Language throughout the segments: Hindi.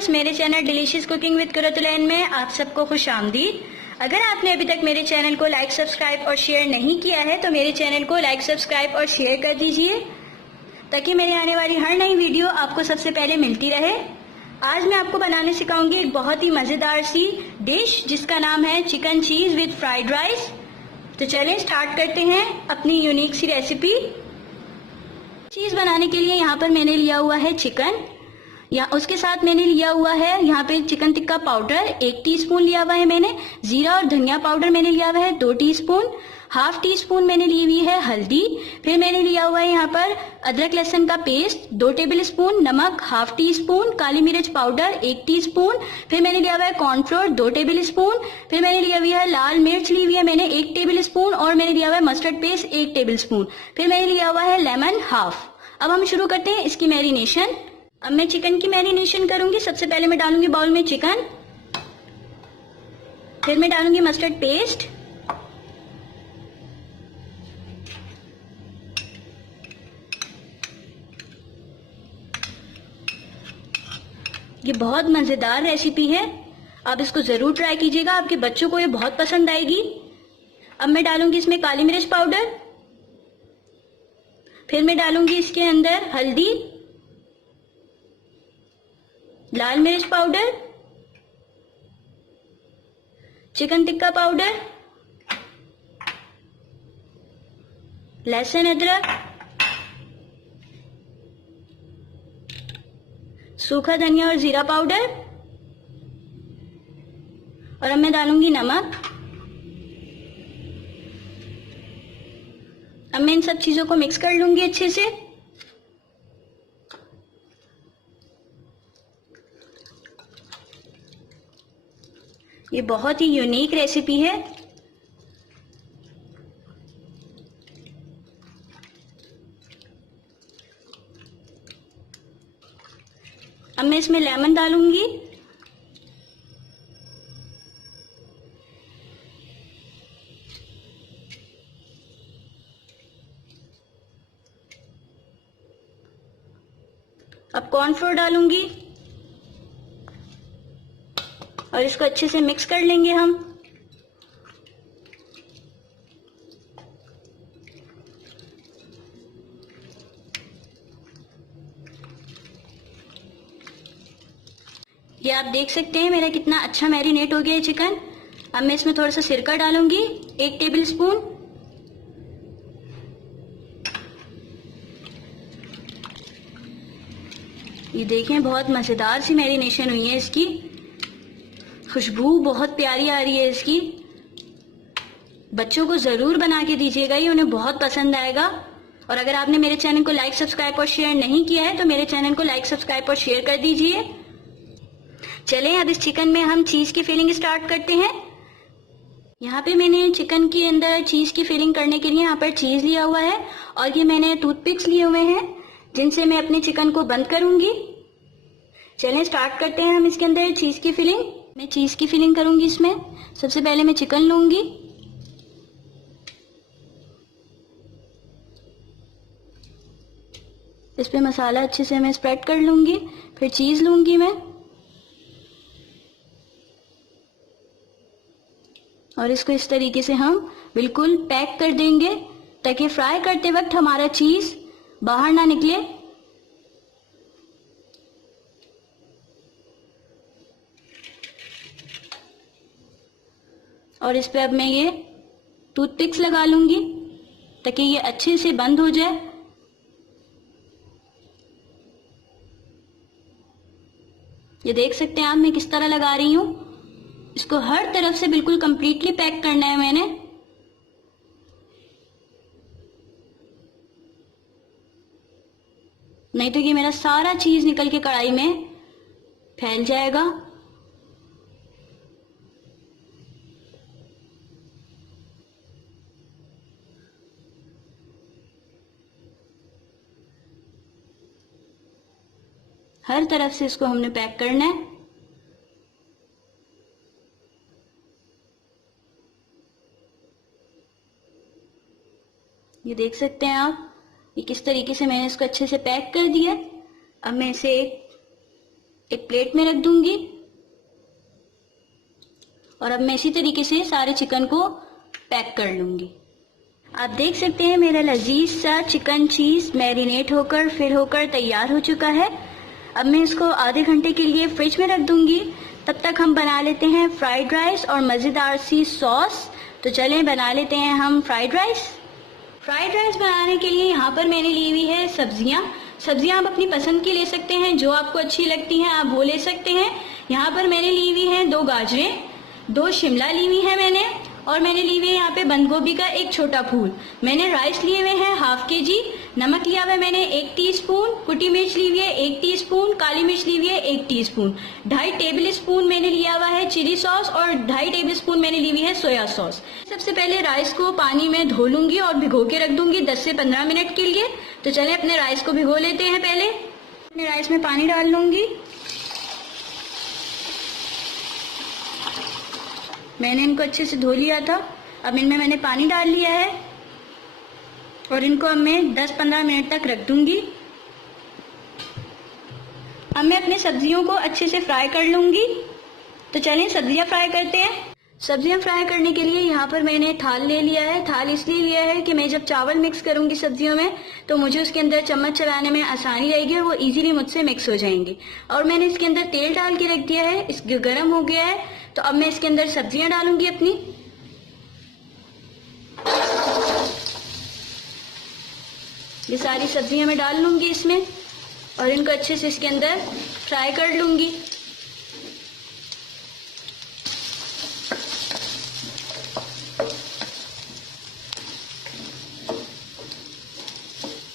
व्यूअर्स, मेरे channel delicious cooking with Qurratulain में आप सबको खुश आमदीद। अगर आपने अभी तक मेरे चैनल को लाइक, सब्सक्राइब और शेयर नहीं किया है तो मेरे चैनल को लाइक, सब्सक्राइब और शेयर कर दीजिए ताकि मेरी आने वाली हर नई वीडियो आपको सबसे पहले मिलती रहे। आज मैं आपको बनाने सिखाऊंगी एक बहुत ही मज़ेदार सी डिश जिसका नाम है chicken cheese with fried rice. तो चलें स्टार्ट करते हैं अपनी यूनिक सी रेसिपी। चीज़ बनाने के लिए यहाँ पर मैंने लिया हुआ है चिकन, या उसके साथ मैंने लिया हुआ है यहाँ पे चिकन टिक्का पाउडर 1 टीस्पून लिया हुआ है मैंने। जीरा और धनिया पाउडर मैंने लिया हुआ है 2 टीस्पून। हाफ टी स्पून मैंने ली हुई है हल्दी। फिर मैंने लिया हुआ है यहाँ पर अदरक लहसुन का पेस्ट 2 टेबल स्पून, नमक हाफ टी स्पून, काली मिर्च पाउडर 1 टीस्पून। फिर मैंने लिया हुआ है कॉर्नफ्लोर 2 टेबल स्पून। फिर मैंने लिया हुआ है लाल मिर्च ली हुई है मैंने 1 टेबल स्पून, और मैंने लिया हुआ है मस्टर्ड पेस्ट 1 टेबल स्पून। फिर मैंने लिया हुआ है लेमन हाफ। अब हम शुरू करते हैं इसकी मैरिनेशन। अब मैं चिकन की मैरिनेशन करूंगी। सबसे पहले मैं डालूंगी बाउल में चिकन, फिर मैं डालूंगी मस्टर्ड पेस्ट, ये बहुत मजेदार रेसिपी है, आप इसको जरूर ट्राई कीजिएगा, आपके बच्चों को ये बहुत पसंद आएगी। अब मैं डालूंगी इसमें काली मिर्च पाउडर, फिर मैं डालूंगी इसके अंदर हल्दी, लाल मिर्च पाउडर, चिकन टिक्का पाउडर, लहसुन अदरक, सूखा धनिया और जीरा पाउडर, और अब मैं डालूंगी नमक। अब मैं इन सब चीजों को मिक्स कर लूंगी अच्छे से। ये बहुत ही यूनिक रेसिपी है। अब मैं इसमें लेमन डालूंगी, अब कॉर्नफ्लोर डालूंगी और इसको अच्छे से मिक्स कर लेंगे हम। ये आप देख सकते हैं मेरा कितना अच्छा मैरिनेट हो गया है चिकन। अब मैं इसमें थोड़ा सा सिरका डालूंगी 1 टेबल स्पून। ये देखें बहुत मजेदार सी मैरिनेशन हुई है इसकी, खुशबू बहुत प्यारी आ रही है इसकी। बच्चों को जरूर बना के दीजिएगा, ये उन्हें बहुत पसंद आएगा। और अगर आपने मेरे चैनल को लाइक, सब्सक्राइब और शेयर नहीं किया है तो मेरे चैनल को लाइक, सब्सक्राइब और शेयर कर दीजिए। चलें अब इस चिकन में हम चीज की फिलिंग स्टार्ट करते हैं। यहाँ पे मैंने चिकन के अंदर चीज की फिलिंग करने के लिए यहाँ पर चीज लिया हुआ है, और ये मैंने टूथपिक्स लिए हुए हैं जिनसे मैं अपने चिकन को बंद करूंगी। चलें स्टार्ट करते हैं हम इसके अंदर चीज की फिलिंग। मैं चीज की फिलिंग करूंगी इसमें। सबसे पहले मैं चिकन लूंगी, इस पे मसाला अच्छे से मैं स्प्रेड कर लूंगी। फिर चीज लूंगी मैं, और इसको इस तरीके से हम बिल्कुल पैक कर देंगे ताकि फ्राई करते वक्त हमारा चीज बाहर ना निकले। और इस पे अब मैं ये टूथपिक्स लगा लूंगी ताकि ये अच्छे से बंद हो जाए। ये देख सकते हैं आप मैं किस तरह लगा रही हूं। इसको हर तरफ से बिल्कुल कंप्लीटली पैक करना है मैंने। नहीं तो ये मेरा सारा चीज निकल के कढ़ाई में फैल जाएगा। हर तरफ से इसको हमने पैक करना है। ये देख सकते हैं आप, ये किस तरीके से मैंने इसको अच्छे से पैक कर दिया। अब मैं इसे एक एक प्लेट में रख दूंगी। और अब मैं इसी तरीके से सारे चिकन को पैक कर लूंगी। आप देख सकते हैं मेरा लजीज सा चिकन चीज मैरिनेट होकर फिर होकर तैयार हो चुका है। अब मैं इसको आधे घंटे के लिए फ्रिज में रख दूंगी। तब तक हम बना लेते हैं फ्राइड राइस और मजेदार सी सॉस। तो चलें बना लेते हैं हम फ्राइड राइस। फ्राइड राइस बनाने के लिए यहाँ पर मैंने ली हुई है सब्जियाँ आप अपनी पसंद की ले सकते हैं, जो आपको अच्छी लगती हैं आप वो ले सकते हैं। यहाँ पर मैंने ली हुई है 2 गाजरें, 2 शिमला ली हुई है मैंने, और मैंने ली हुई है यहाँ पे बंद गोभी का एक छोटा फूल। मैंने राइस लिए हुए हैं ½ kg, नमक लिया हुआ है मैंने 1 टीस्पून, कुटी मिर्च ली हुई है 1 टीस्पून, काली मिर्च ली हुई है 1 टीस्पून, 2.5 टेबल स्पून मैंने लिया हुआ है चिली सॉस और 2.5 टेबल स्पून मैंने ली हुई है सोया सॉस। सबसे पहले राइस को पानी में धो लूंगी और भिगो के रख दूंगी 10 से 15 मिनट के लिए। तो चले अपने राइस को भिगो लेते हैं। पहले अपने राइस में पानी डाल लूंगी। मैंने इनको अच्छे से धो लिया था। अब इनमें मैंने पानी डाल लिया है और इनको अब मैं 10-15 मिनट तक रख दूंगी। अब मैं अपने सब्जियों को अच्छे से फ्राई कर लूंगी। तो चलें सब्जियां फ्राई करते हैं। सब्जियां फ्राई करने के लिए यहाँ पर मैंने थाल ले लिया है। थाल इसलिए लिया है कि मैं जब चावल मिक्स करूंगी सब्जियों में तो मुझे उसके अंदर चम्मच चलाने में आसानी रहेगी और वो इजीली मुझसे मिक्स हो जाएंगी। और मैंने इसके अंदर तेल डाल के रख दिया है, इस गर्म हो गया है। तो अब मैं इसके अंदर सब्जियां डालूंगी अपनी। ये सारी सब्जियां मैं डाल लूंगी इसमें और इनको अच्छे से इसके अंदर फ्राई कर लूंगी।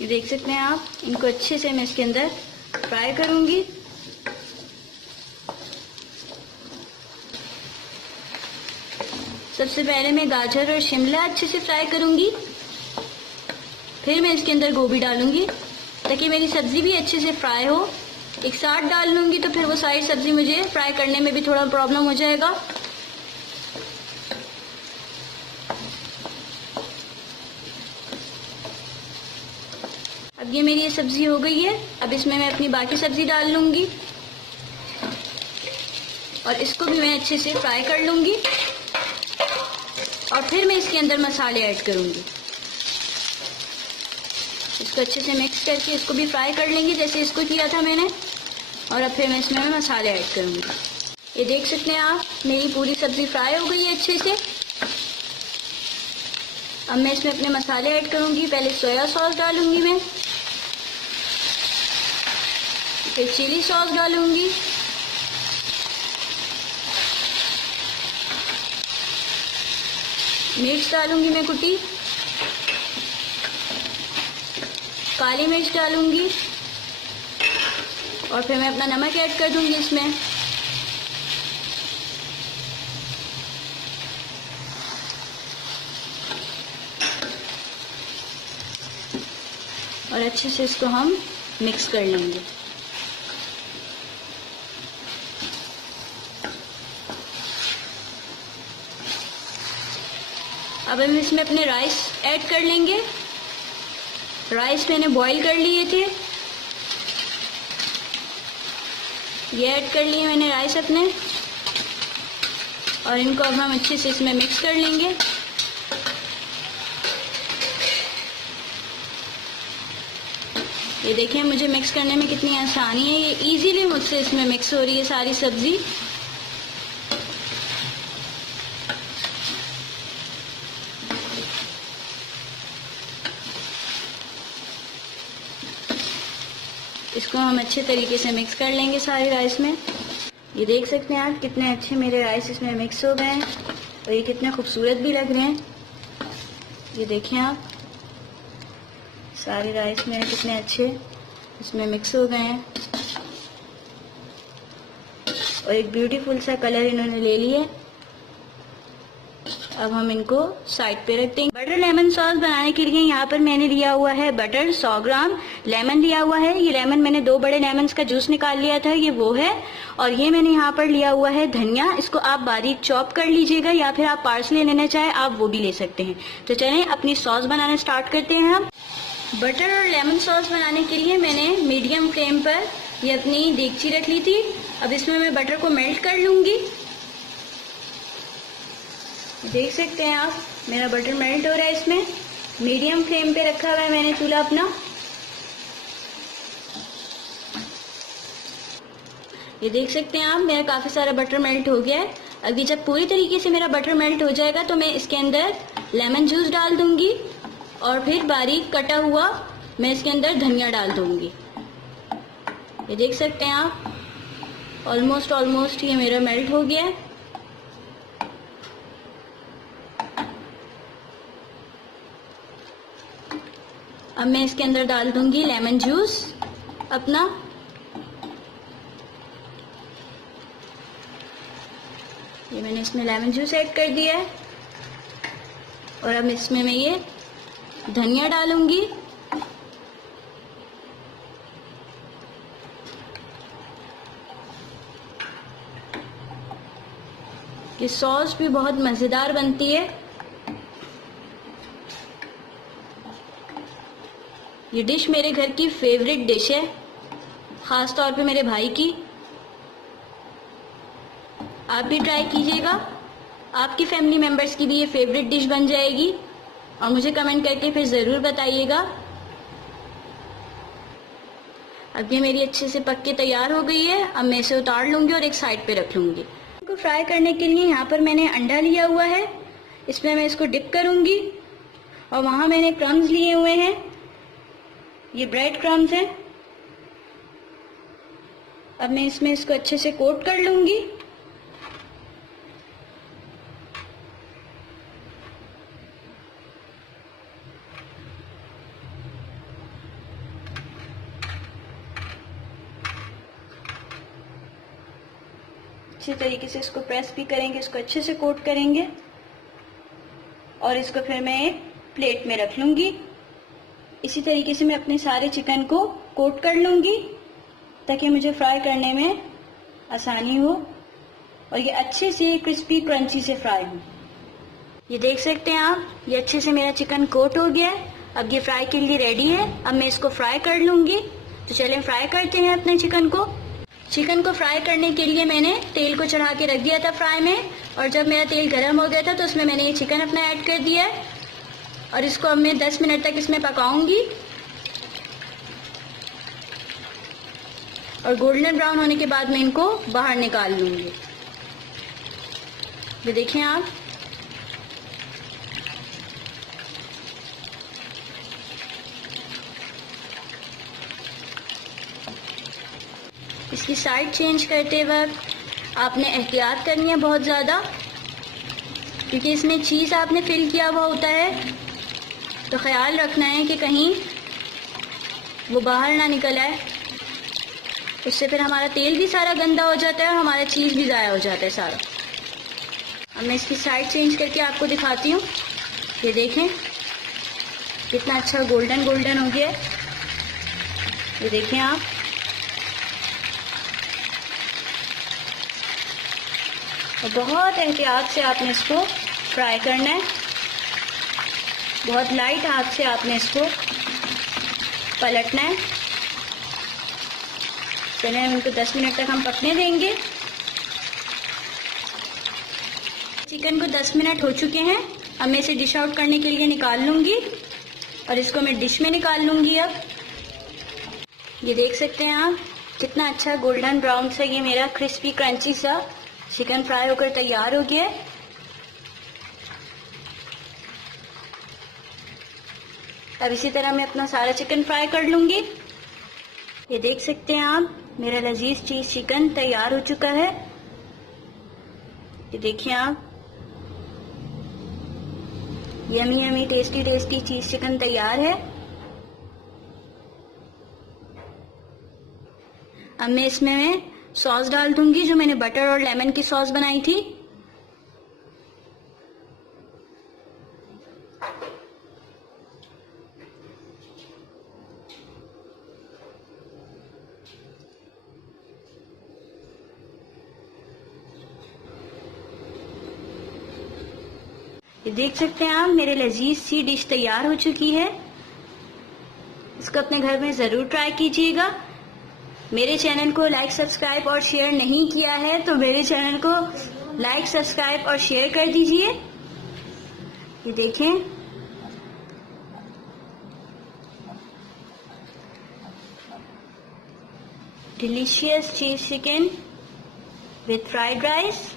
ये देख सकते हैं आप, इनको अच्छे से मैं इसके अंदर फ्राई करूंगी। सबसे पहले मैं गाजर और शिमला अच्छे से फ्राई करूंगी, फिर मैं इसके अंदर गोभी डालूंगी ताकि मेरी सब्जी भी अच्छे से फ्राई हो। एक साथ डाल लूंगी तो फिर वो सारी सब्जी मुझे फ्राई करने में भी थोड़ा प्रॉब्लम हो जाएगा। अब ये मेरी ये सब्जी हो गई है। अब इसमें मैं अपनी बाकी सब्जी डाल लूंगी और इसको भी मैं अच्छे से फ्राई कर लूंगी और फिर मैं इसके अंदर मसाले ऐड करूंगी। इसको अच्छे से मिक्स करके इसको भी फ्राई कर लेंगे जैसे इसको किया था मैंने। और अब फिर मैं इसमें मसाले ऐड करूंगी। ये देख सकते हैं आप, मेरी पूरी सब्जी फ्राई हो गई है अच्छे से। अब मैं इसमें अपने मसाले ऐड करूंगी। पहले सोया सॉस डालूंगी मैं, फिर चिली सॉस डालूंगी, मिर्च डालूंगी मैं कुटी, काली मिर्च डालूंगी और फिर मैं अपना नमक ऐड कर दूंगी इसमें। और अच्छे से इसको हम मिक्स कर लेंगे। अब हम इसमें अपने राइस ऐड कर लेंगे। राइस मैंने बॉईल कर लिए थे, ये ऐड कर लिए मैंने राइस अपने और इनको अब हम अच्छे से इसमें मिक्स कर लेंगे। ये देखें मुझे मिक्स करने में कितनी आसानी है, ये इजीली मुझसे इसमें मिक्स हो रही है सारी सब्जी। इसको हम अच्छे तरीके से मिक्स कर लेंगे सारे राइस में। ये देख सकते हैं आप कितने अच्छे मेरे राइस इसमें मिक्स हो गए हैं और ये कितने खूबसूरत भी लग रहे हैं। ये देखें आप, सारे राइस मेरे कितने अच्छे इसमें मिक्स हो गए हैं और एक ब्यूटीफुल सा कलर इन्होंने ले लिया। अब हम इनको साइड पे रख देंगे। बटर लेमन सॉस बनाने के लिए यहाँ पर मैंने लिया हुआ है बटर 100 ग्राम, लेमन लिया हुआ है। ये लेमन मैंने 2 बड़े लेमन का जूस निकाल लिया था, ये वो है। और ये मैंने यहाँ पर लिया हुआ है धनिया, इसको आप बारीक चॉप कर लीजिएगा या फिर आप पार्सले लेना चाहे आप वो भी ले सकते हैं। तो चलें अपनी सॉस बनाना स्टार्ट करते हैं हम। बटर और लेमन सॉस बनाने के लिए मैंने मीडियम फ्लेम पर ये अपनी देगची रख ली थी। अब इसमें मैं बटर को मेल्ट कर लूंगी। देख सकते हैं आप, मेरा बटर मेल्ट हो रहा है। इसमें मीडियम फ्लेम पे रखा हुआ है मैंने चूल्हा अपना। ये देख सकते हैं आप, मेरा काफी सारा बटर मेल्ट हो गया है। अभी जब पूरी तरीके से मेरा बटर मेल्ट हो जाएगा तो मैं इसके अंदर लेमन जूस डाल दूंगी और फिर बारीक कटा हुआ मैं इसके अंदर धनिया डाल दूंगी। ये देख सकते हैं आप, ऑलमोस्ट ये मेरा मेल्ट हो गया है। अब मैं इसके अंदर डाल दूंगी लेमन जूस अपना। ये मैंने इसमें लेमन जूस ऐड कर दिया है और अब इसमें मैं ये धनिया डालूंगी। ये सॉस भी बहुत मजेदार बनती है। ये डिश मेरे घर की फेवरेट डिश है, खास तौर पे मेरे भाई की। आप भी ट्राई कीजिएगा, आपकी फैमिली मेंबर्स की भी ये फेवरेट डिश बन जाएगी और मुझे कमेंट करके फिर ज़रूर बताइएगा। अब ये मेरी अच्छे से पक के तैयार हो गई है। अब मैं इसे उतार लूंगी और एक साइड पे रख लूंगी। इसको फ्राई करने के लिए यहाँ पर मैंने अंडा लिया हुआ है, इसमें मैं इसको डिप करूंगी। और वहाँ मैंने क्रम्स लिए हुए हैं, ये ब्रेड क्रम्स हैं। अब मैं इसमें इसको अच्छे से कोट कर लूंगी। अच्छे तरीके से इसको प्रेस भी करेंगे, इसको अच्छे से कोट करेंगे और इसको फिर मैं एक प्लेट में रख लूंगी। इसी तरीके से मैं अपने सारे चिकन को कोट कर लूंगी ताकि मुझे फ्राई करने में आसानी हो और ये अच्छे से क्रिस्पी क्रंची से फ्राई हो। ये देख सकते हैं आप, ये अच्छे से मेरा चिकन कोट हो गया है। अब ये फ्राई के लिए रेडी है। अब मैं इसको फ्राई कर लूंगी। तो चलें फ्राई करते हैं अपने चिकन को। चिकन को फ्राई करने के लिए मैंने तेल को चढ़ा के रख दिया था फ्राई में, और जब मेरा तेल गर्म हो गया था तो उसमें मैंने ये चिकन अपना ऐड कर दिया है और इसको अब मैं 10 मिनट तक इसमें पकाऊंगी और गोल्डन ब्राउन होने के बाद मैं इनको बाहर निकाल लूंगी। ये देखें आप, इसकी साइड चेंज करते वक्त आपने एहतियात करनी है बहुत ज़्यादा, क्योंकि इसमें चीज़ आपने फिल किया हुआ होता है। तो ख्याल रखना है कि कहीं वो बाहर ना निकल आए, उससे फिर हमारा तेल भी सारा गंदा हो जाता है और हमारा चीज़ भी ज़ाया हो जाता है सारा। अब मैं इसकी साइड चेंज करके आपको दिखाती हूँ। ये देखें कितना अच्छा गोल्डन गोल्डन हो गया है। ये देखें आप, और बहुत एहतियात से आपने इसको फ्राई करना है। बहुत लाइट हाथ से आपने इसको पलटना है। पहले हम इनको 10 मिनट तक हम पकने देंगे। चिकन को 10 मिनट हो चुके हैं। अब मैं इसे डिश आउट करने के लिए निकाल लूँगी और इसको मैं डिश में निकाल लूँगी। अब ये देख सकते हैं आप, कितना अच्छा गोल्डन ब्राउन सा ये मेरा क्रिस्पी क्रंची सा चिकन फ्राई होकर तैयार हो गया है। अब इसी तरह मैं अपना सारा चिकन फ्राई कर लूंगी। ये देख सकते हैं आप, मेरा लजीज चीज चिकन तैयार हो चुका है। ये देखिए आप, यमी यमी टेस्टी टेस्टी चीज चिकन तैयार है। अब मैं इसमें सॉस डाल दूंगी, जो मैंने बटर और लेमन की सॉस बनाई थी। ये देख सकते हैं आप, मेरे लजीज सी डिश तैयार हो चुकी है। इसको अपने घर में ज़रूर ट्राई कीजिएगा। मेरे चैनल को लाइक सब्सक्राइब और शेयर नहीं किया है तो मेरे चैनल को लाइक सब्सक्राइब और शेयर कर दीजिए। ये देखें, डिलीशियस चीज चिकन विथ फ्राइड राइस।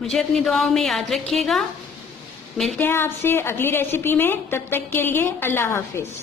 मुझे अपनी दुआओं में याद रखिएगा। मिलते हैं आपसे अगली रेसिपी में, तब तक के लिए अल्लाह हाफिज।